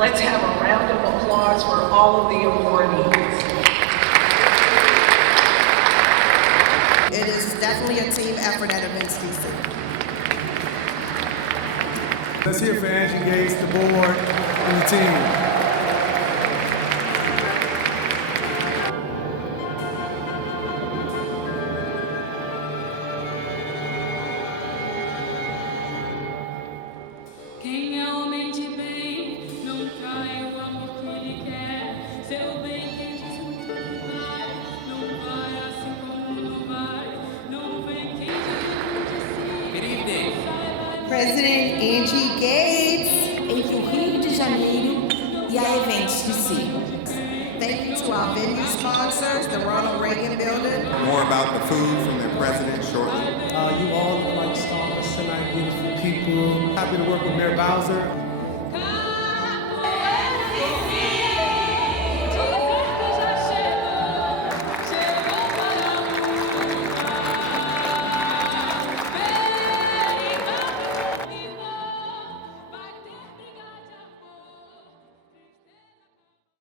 Let's have a round of applause for all of the awardees. It is definitely a team effort at Events DC. Let's hear for Angie Gates, the board, and the team. Quem realmente bem não trai o amor que ele quer. Seu bem quem diz muito que vai, não vai assim como não vai. Não vem quem diz de si. Good evening. President Angie Gates. Entre o Rio de Janeiro e a Events DC. Thank you to our venue sponsors, the Ronald Reagan Building. More about the food from their president shortly. You all look like stars tonight, beautiful people. Happy to work with Mayor Bowser.